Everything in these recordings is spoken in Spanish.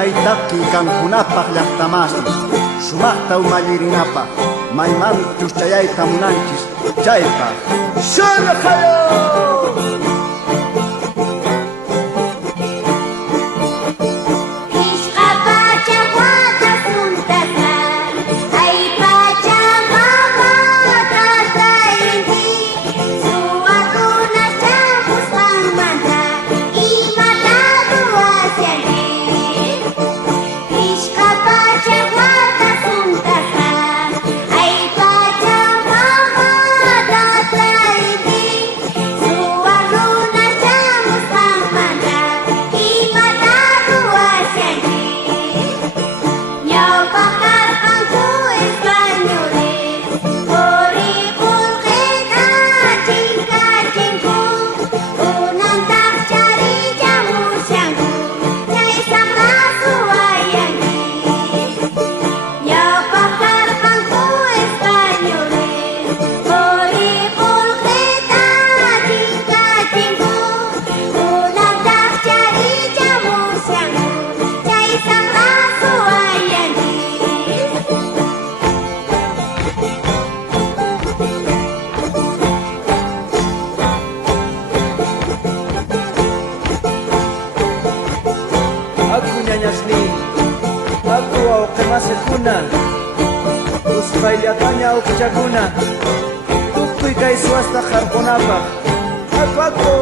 Kaytaki kankunapaq llaqtamasi sumaqta umallirinapaq maymantus chayayta munanchis chaypaq shunqayo. Aku awqimasi kuna uspayllataña awqichakuna tukuy kay suwasta qarqunapaq aku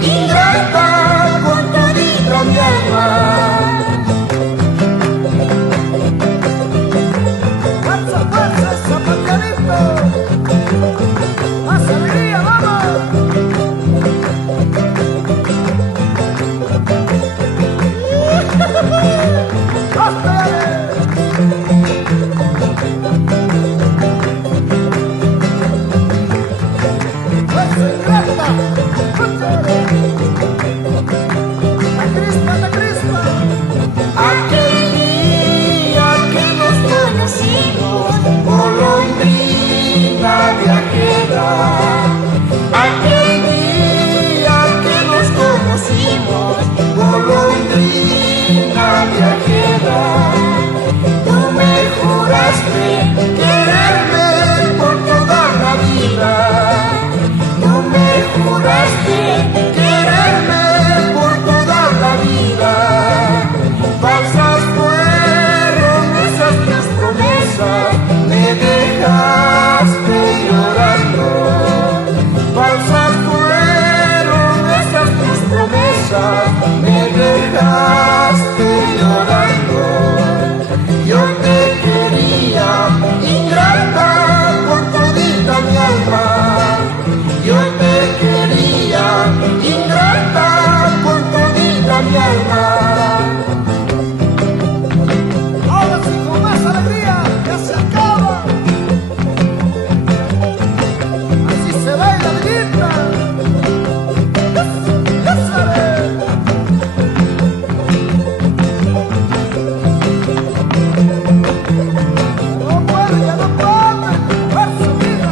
Y crispa. La crispa, la crispa. Aquel día que nos conocimos, golondrina viajera. Aquel día que nos conocimos, golondrina viajera. Tú me juraste quererme por toda la vida. Tú me juraste quererme por toda la vida. Falsas fueron esas tus promesas, me dejaste llorando. Falsas fueron esas tus promesas, me dejaste llorando. Yo te quería, ingrata, con todita mi alma. Yo te quería, ingrata, con todita mi alma. Ahora sí, con más alegría, ya se acaba. Así se baila, Lilita. ¡Ya sabe! No puede, ya no puede. ¡Fuerza, vida!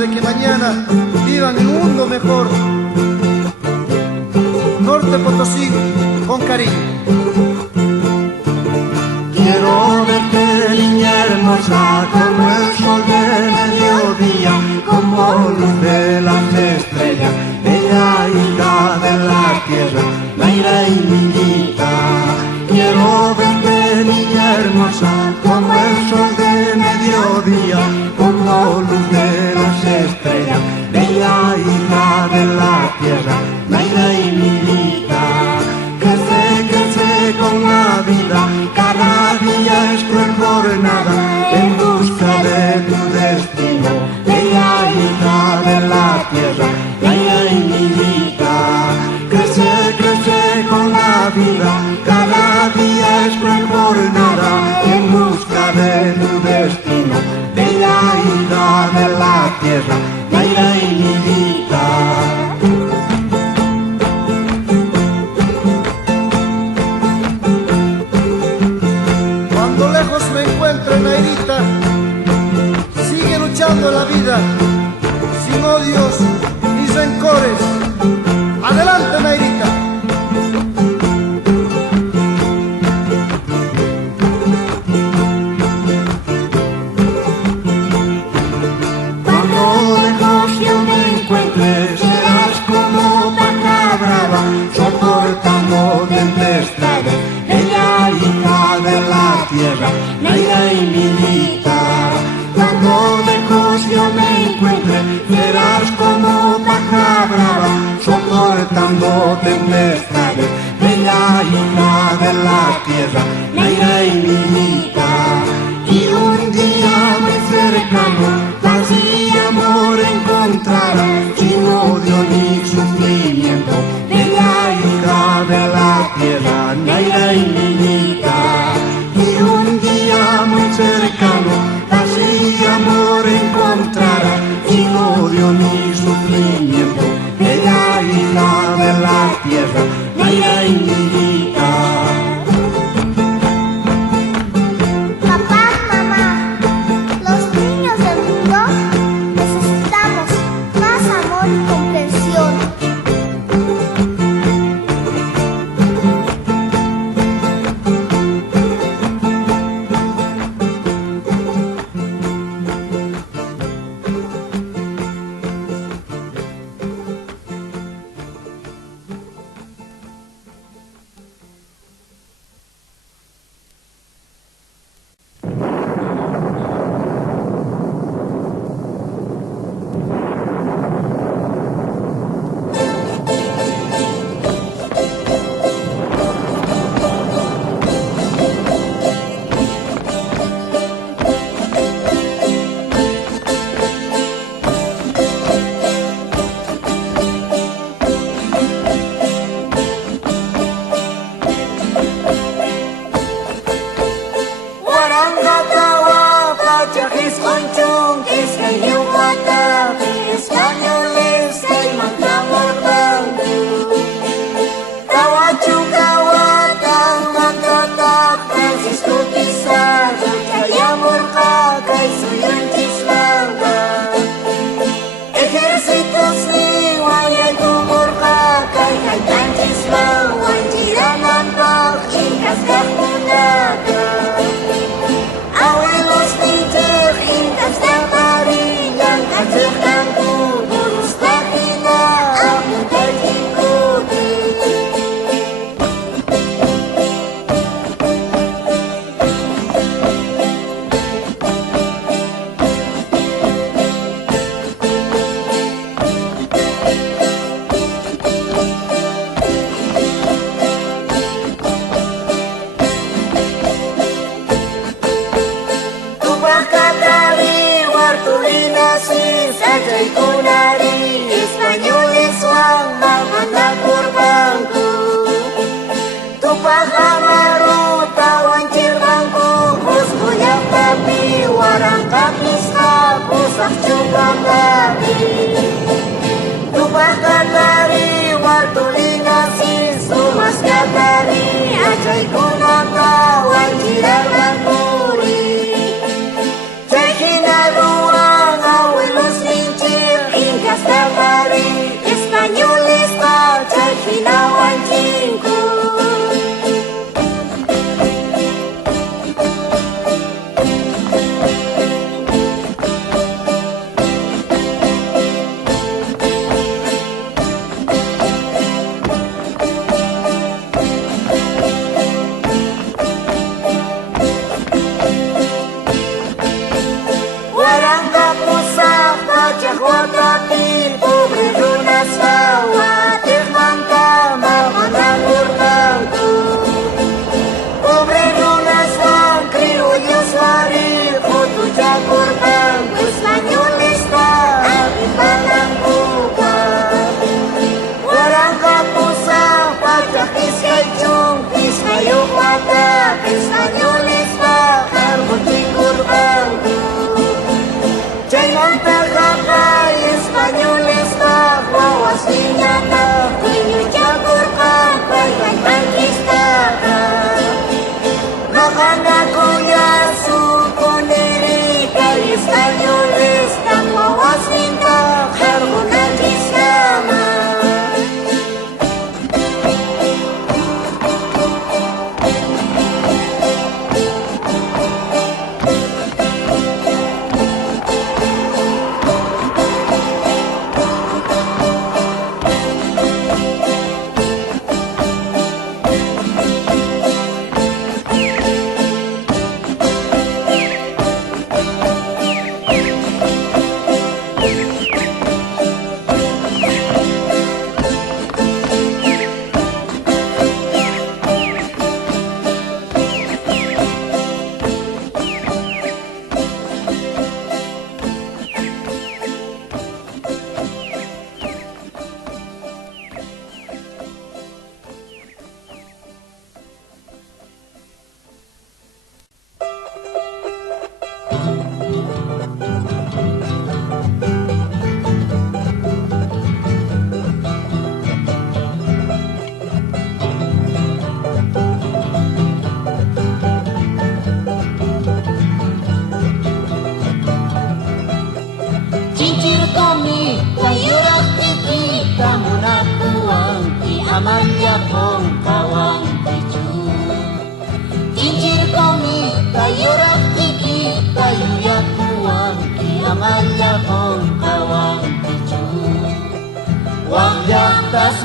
de que mañana vivan en un mundo mejor. Norte Potosí, con cariño. Quiero verte, niña hermosa, como el sol de mediodía, como luz de las estrellas, bella hija de la tierra, Naira y Niñita. Quiero verte, niña hermosa, como el sol de mediodía, como luz de las estrellas, bella hija de la tierra, Naira y Niñita. Crece, crece con la vida, cada día es cruel jornada, en busca de tu destino, bella hija de la tierra, Naira y Niñita. Crece, crece con la vida, cada día es cruel jornada, en busca de tu destino, bella hija de la tierra, Naira y Niñita. Cuando lejos me encuentre, Nairita, sigue luchando la vida, sin odios ni rencores. Adelante, Nairita. Cuando lejos yo me encuentre, serás como vaca brava, soportando tempestades, bella hija de la tierra, Naira y Niñita. Cuando lejos yo me encuentre, serás como vaca brava, soportando tempestades, bella hija de la tierra, Naira y Niñita. Y un día muy cercano, paz y amor encontrarás, sin odio ni sufrimiento, bella hija de la tierra, Naira y Niñita. Y un día muy cercano, paz y amor encontrarás, sin odio ni sufrimiento, bella hija de la tierra, Naira y Niñita. Papá, mamá, los niños del mundo necesitamos más amor y comprensión. Abuelos linches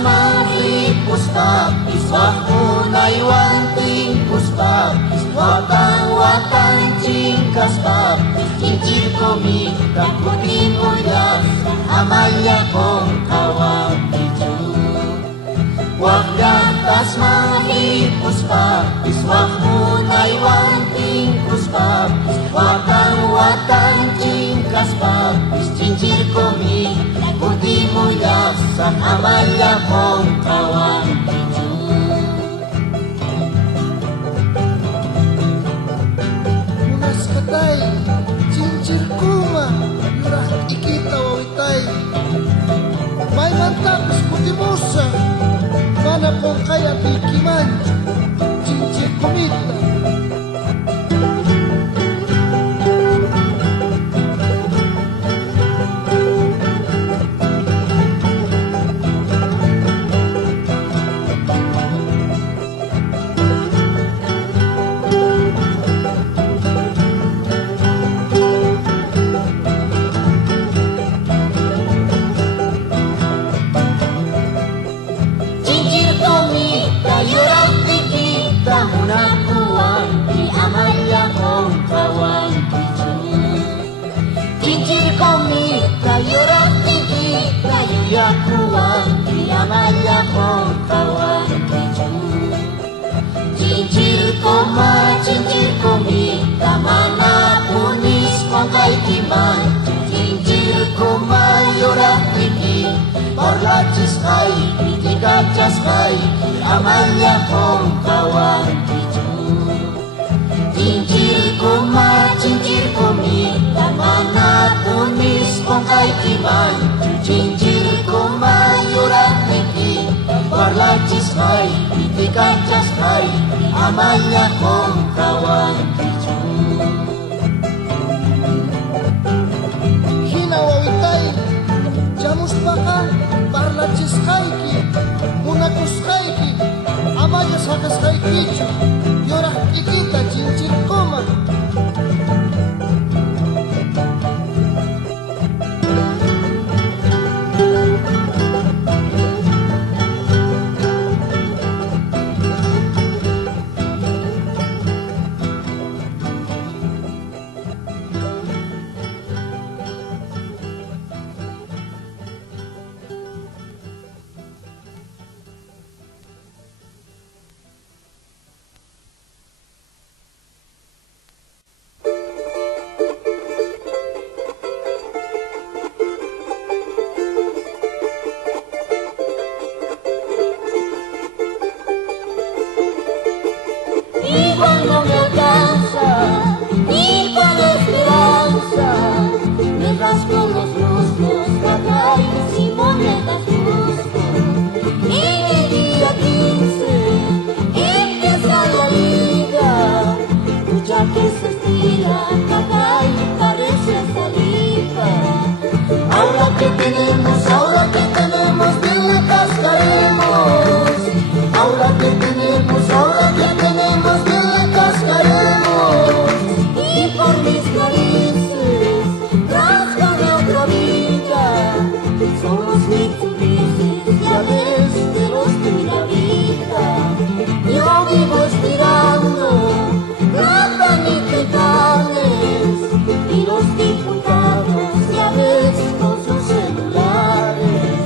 magripus papis, wakunay wantingkus papis, watang cingkas papis, cincir komita kuning uyas, amaya kong kawang picu. Wagdatas magripus papis, wakunay wantingkus papis, watang cingkas papis, cincir komita kuning uyas, amaya kong kawang picu. Unas katay, cincir kuma, yurah ikita wawitay. May mantapos putimusa, mana pong kaya bikiman, cincir kumita. Cincir komita, mana punis pakai timan, cincir koma yorak tiki, parlacis kai, tiga cas kai, amalya kong kawan picu. Cincir komita, mana punis pakai timan, cincir koma yorak tiki, parlacis kai, tiga cas kai, amanya kong kawan picu. Hinawawitay, jamus baka, parlacis kaiki, munakus kaiki, amaya sakas kaikichu, yorah ikita cincir koma. Y cuando me alcanza, y con la esperanza, me rasco los muslos, caballos y monedas busco. En el día 15 empieza la vida, lucha que se estira, caballo parece saliva. Ahora que tenemos, bien le cascaremos. Ahora que tenemos, bien le cascaremos. Y por mis narices, rasgo de otra vida. Somos Mitsubishis, ya ves, de los de la vida. Yo vivo estirando, plata ni titanes. Y los diputados, ya ves, con sus celulares.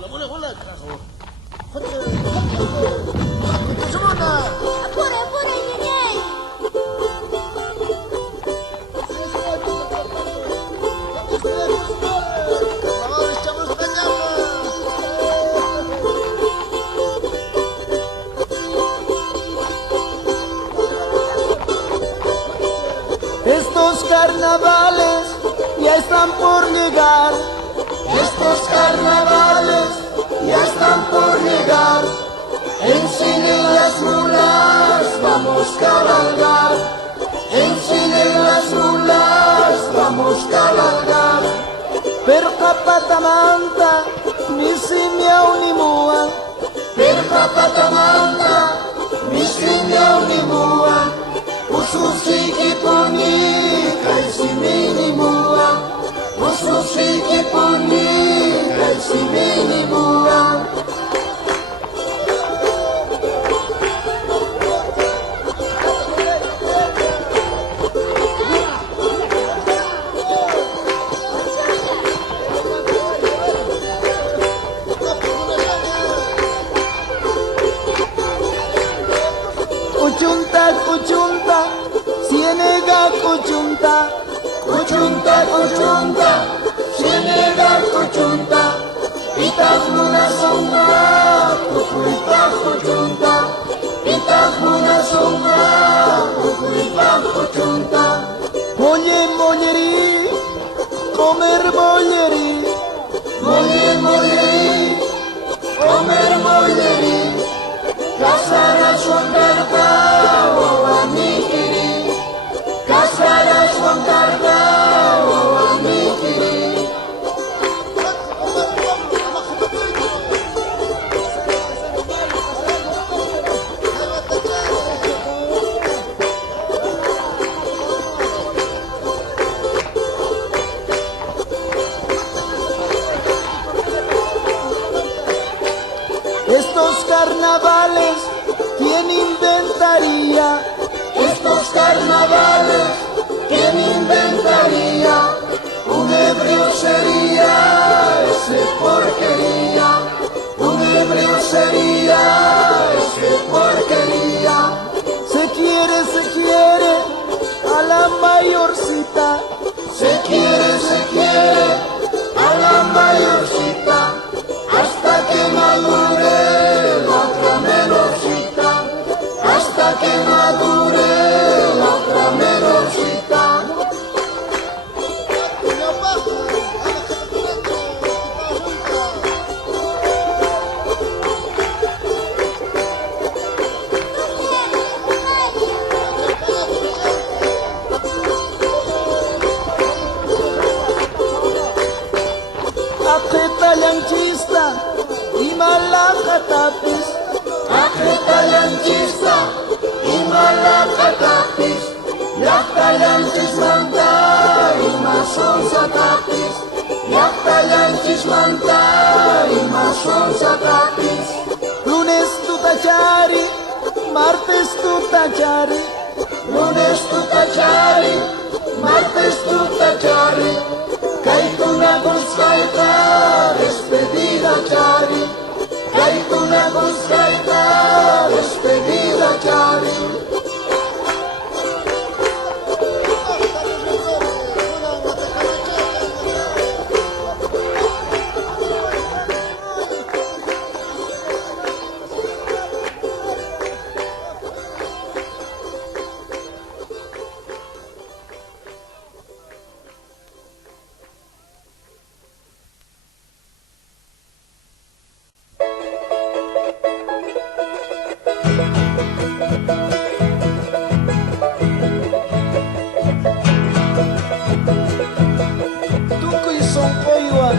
bola, carajo. ¡Semana! Apure, apure, ñeñey. ¡Carnavales, chavos, Estos carnavales ya están por llegar. Estos carnavales ya están por llegar. Enseñen las mulas, vamos a cabalgar. Enseñen las mulas, vamos a cabalgar. Perca patamanta, ni simiao ni mua. Perca patamanta, mi sinyao ni mua. Ususiki puni, kaisi mini mua. Ususiki puni, kaisi mini mua. Cuchunta, cuchunta, cienega cuchunta. Kuchunta, kuchunta, sienega kuchunta. Pitas muna songa, kukuita kuchunta. Pitas muna songa, kukuita kuchunta. Molle, mollerí, comer mollerí. Molle, mollerí, comer mollerí. Casar a su encarga, o a mi querí. Casar a su encarga, o a mi querí. Estos carnavales, ¿quién inventaría? Estos carnavales, ¿quién inventaría? Un ebrio sería ese porquería. Un ebrio sería ese porquería. Se quiere a la mayorcita. Se quiere a la mayorcita. Hasta que madure la otra menorcita. Hasta que madure la otra menorcita. Apeta llanchista y malacatapis. Ajeta lanchista y malacatapis. Yacta lanchis manta y masonsatapis. Yacta lanchis manta y masonsatapis. Lunes tu tachari, martes tu tachari. Lunes tu tachari, martes tu tachari. Caituna buscaita, despedida chari. Caituna buscaita, despedida chari. Tukuy son koywan,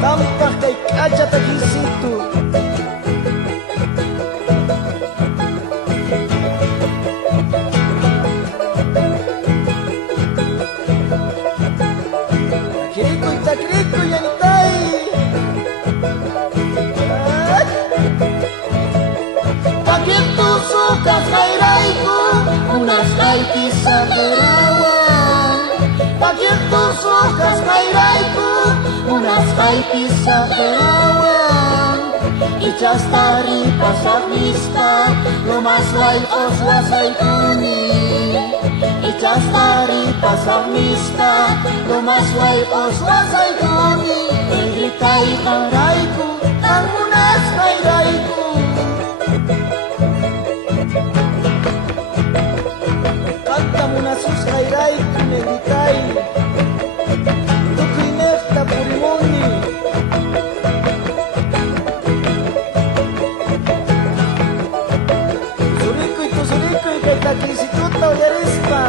tampak kay kacha takisitu. Takrikoy yanitay. Paquet tus sucas cairaiku, unas haitis saberawan. Paquet tus sucas cairaiku, unas haitis saberawan. Echas taripas a vista, lo más guay os wasay kuni. Echas taripas a vista, lo más guay os wasay kuni. Egritay karayku, ang unas kayrayku. Kanta muna sus kayrayku, negritay. Tukoy nefta purimuni. Tusurikoy kay Takisituta Uyarispa.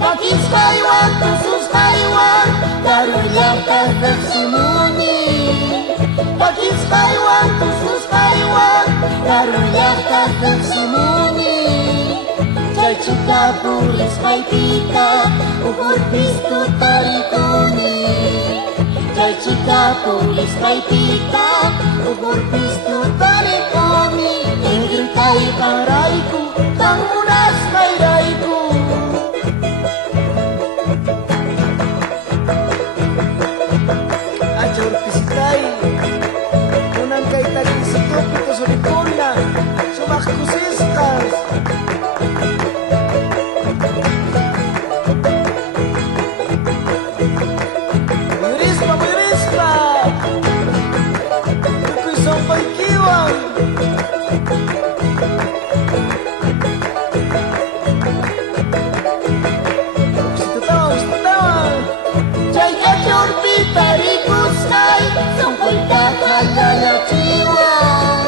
Takis Taiwan, Tusus Taiwan, Daruyaktas Daksimuni. Takis Taiwan, Tusus Taiwan, Daruyaktas Daksimuni. Chay chita puris paipita, ukur pistu tarikuni. Chay chita puris paipita, ukur pistu tarikuni. Egritay karayku, tangunas kayrayku. Achor pisitay, unang kay Takisitup ito surikuna, sumakkusiskas. Muyurispa, tukoy sampay kiwang. Usitutawang. Chay kachor pitarikusay, sampay kakalayachiwang.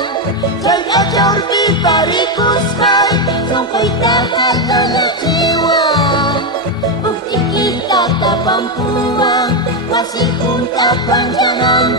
Chay kachor pitarikusay, sampay kakalayachiwang. Bukti kita kapampuang, masih pun kapan jangan